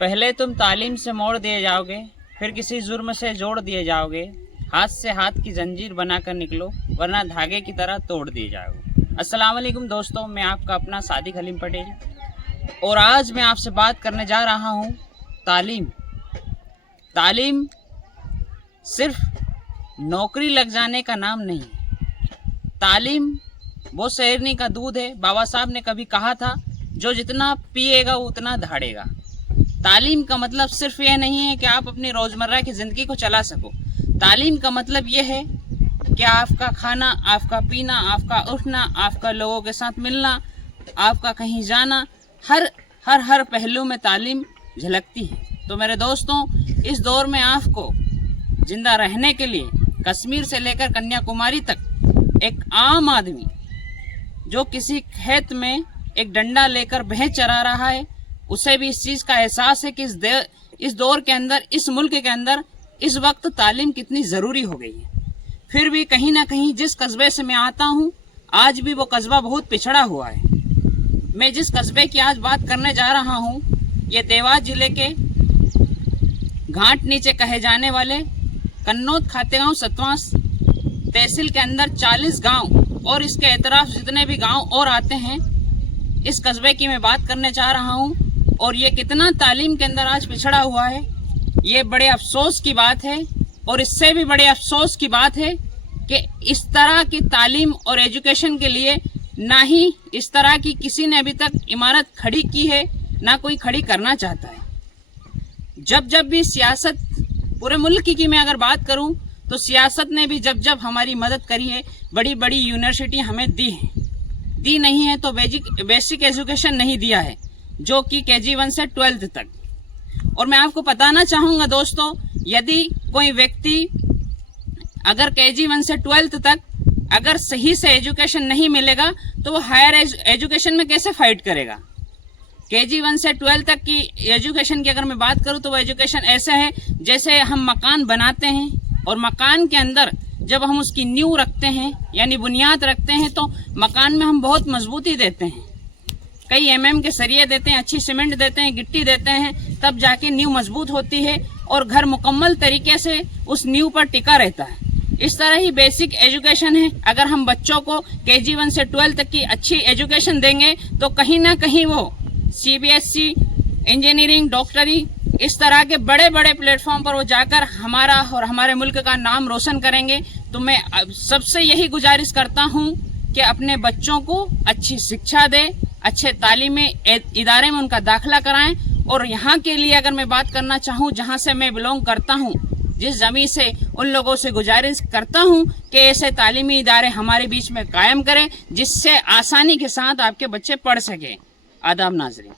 पहले तुम तालीम से मोड़ दिए जाओगे, फिर किसी जुर्म से जोड़ दिए जाओगे। हाथ से हाथ की जंजीर बनाकर निकलो, वरना धागे की तरह तोड़ दिए जाओगे। अस्सलाम वालेकुम दोस्तों, मैं आपका अपना सादिक हलीम पटेल और आज मैं आपसे बात करने जा रहा हूँ तालीम। तालीम सिर्फ नौकरी लग जाने का नाम नहीं है। तालीम वो शेरनी का दूध है। बाबा साहब ने कभी कहा था, जो जितना पिएगा वो उतना दहाड़ेगा। तालीम का मतलब सिर्फ यह नहीं है कि आप अपनी रोज़मर्रा की ज़िंदगी को चला सको। तालीम का मतलब यह है कि आपका खाना, आपका पीना, आपका उठना, आपका लोगों के साथ मिलना, आपका कहीं जाना, हर पहलू में तालीम झलकती है। तो मेरे दोस्तों, इस दौर में आपको जिंदा रहने के लिए कश्मीर से लेकर कन्याकुमारी तक एक आम आदमी जो किसी खेत में एक डंडा लेकर भैंस चरा रहा है, उसे भी इस चीज़ का एहसास है कि इस दौर के अंदर, इस मुल्क के अंदर इस वक्त तालीम कितनी ज़रूरी हो गई है। फिर भी कहीं ना कहीं जिस कस्बे से मैं आता हूँ, आज भी वो कस्बा बहुत पिछड़ा हुआ है। मैं जिस कस्बे की आज बात करने जा रहा हूँ, ये देवास जिले के घाट नीचे कहे जाने वाले कन्नौद खातेगांव सतवास तहसील के अंदर 40 गांव और इसके एतराफ जितने भी गांव और आते हैं, इस कस्बे की मैं बात करने जा रहा हूँ। और ये कितना तालीम के अंदर आज पिछड़ा हुआ है, ये बड़े अफसोस की बात है। और इससे भी बड़े अफसोस की बात है कि इस तरह की तालीम और एजुकेशन के लिए ना ही इस तरह की किसी ने अभी तक इमारत खड़ी की है, ना कोई खड़ी करना चाहता है। जब भी सियासत, पूरे मुल्क की मैं अगर बात करूं तो सियासत ने भी जब हमारी मदद करी है, बड़ी बड़ी यूनिवर्सिटी हमें दी नहीं है तो बेसिक एजुकेशन नहीं दिया है, जो कि KG1 से 12th तक। और मैं आपको बताना चाहूँगा दोस्तों, यदि कोई व्यक्ति अगर KG1 से 12th तक अगर सही से एजुकेशन नहीं मिलेगा तो वो हायर एजुकेशन में कैसे फाइट करेगा। KG1 से 12th तक की एजुकेशन की अगर मैं बात करूँ तो वो एजुकेशन ऐसे है जैसे हम मकान बनाते हैं, और मकान के अंदर जब हम उसकी नींव रखते हैं यानी बुनियाद रखते हैं तो मकान में हम बहुत मजबूती देते हैं, कई MM के सरिये देते हैं, अच्छी सीमेंट देते हैं, गिट्टी देते हैं, तब जाके नींव मजबूत होती है और घर मुकम्मल तरीके से उस नींव पर टिका रहता है। इस तरह ही बेसिक एजुकेशन है। अगर हम बच्चों को KG1 से 12 तक की अच्छी एजुकेशन देंगे तो कहीं ना कहीं वो CBSE, इंजीनियरिंग, डॉक्टरी, इस तरह के बड़े बड़े प्लेटफॉर्म पर वो जाकर हमारा और हमारे मुल्क का नाम रोशन करेंगे। तो मैं सबसे यही गुजारिश करता हूँ कि अपने बच्चों को अच्छी शिक्षा दें, अच्छे तालीमी इदारे में उनका दाखिला कराएं। और यहाँ के लिए अगर मैं बात करना चाहूँ, जहाँ से मैं बिलोंग करता हूँ, जिस ज़मीन से, उन लोगों से गुजारिश करता हूँ कि ऐसे तालीमी इदारे हमारे बीच में कायम करें जिससे आसानी के साथ आपके बच्चे पढ़ सकें। आदाब नाज़रीन।